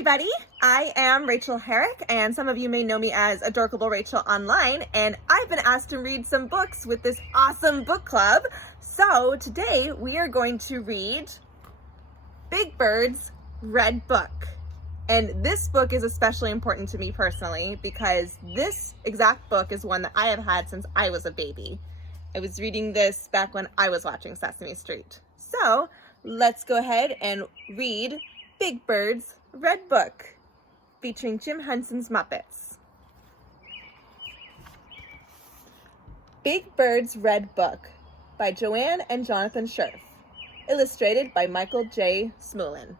everybody, I am Rachel Herrick, and some of you may know me as Adorkable Rachel online, and I've been asked to read some books with this awesome book club. So today we are going to read Big Bird's Red Book. And this book is especially important to me personally because this exact book is one that I have had since I was a baby. I was reading this back when I was watching Sesame Street. So let's go ahead and read Big Bird's Red Book, featuring Jim Henson's Muppets. Big Bird's Red Book by Joanne and Jonathan Scherf, illustrated by Michael J. Smoulin.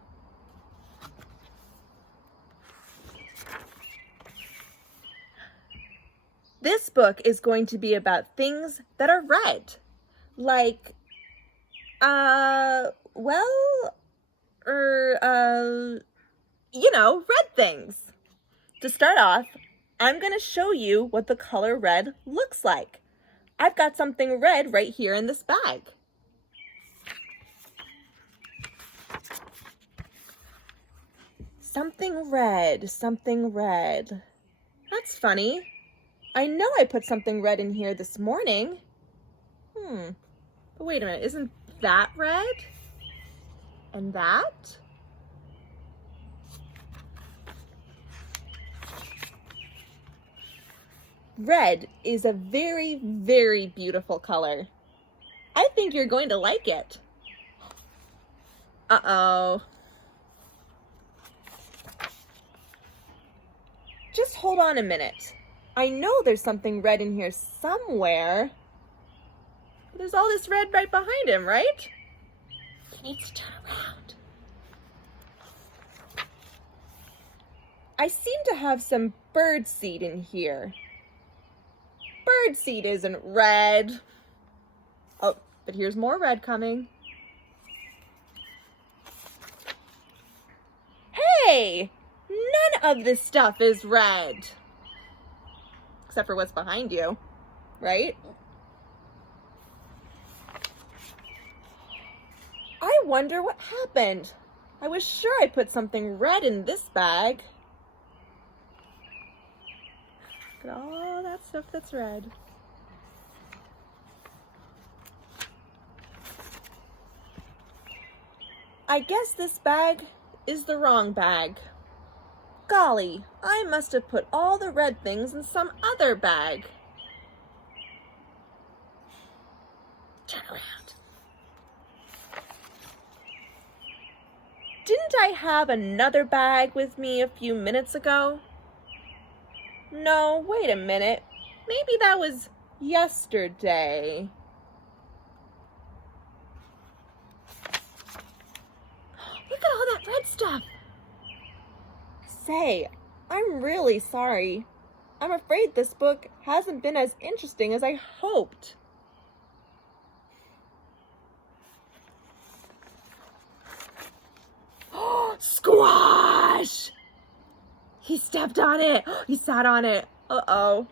This book is going to be about things that are red, like, red things. To start off, I'm going to show you what the color red looks like. I've got something red right here in this bag. Something red. That's funny. I know I put something red in here this morning. But wait a minute, isn't that red? And that? Red is a very, very beautiful color. I think you're going to like it. Uh-oh. Just hold on a minute. I know there's something red in here somewhere. There's all this red right behind him, right? He needs to turn around. I seem to have some bird seed in here. Bird seed isn't red. Oh, but here's more red coming. Hey! None of this stuff is red. Except for what's behind you, right? I wonder what happened. I was sure I put something red in this bag. Look at all that stuff that's red. I guess this bag is the wrong bag. Golly, I must have put all the red things in some other bag. Turn around. Didn't I have another bag with me a few minutes ago? No, wait a minute. Maybe that was yesterday. Look at all that red stuff. Say, I'm really sorry. I'm afraid this book hasn't been as interesting as I hoped. Squash! He stepped on it. He sat on it. Uh-oh.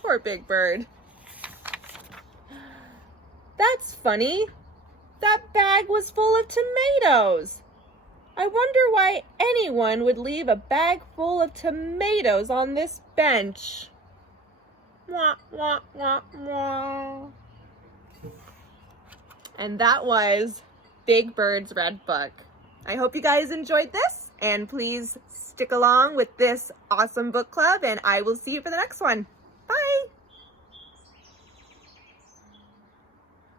Poor Big Bird. That's funny. That bag was full of tomatoes. I wonder why anyone would leave a bag full of tomatoes on this bench. Wah, wah, wah, wah. And that was Big Bird's Red Book. I hope you guys enjoyed this, and please stick along with this awesome book club, and I will see you for the next one. Bye!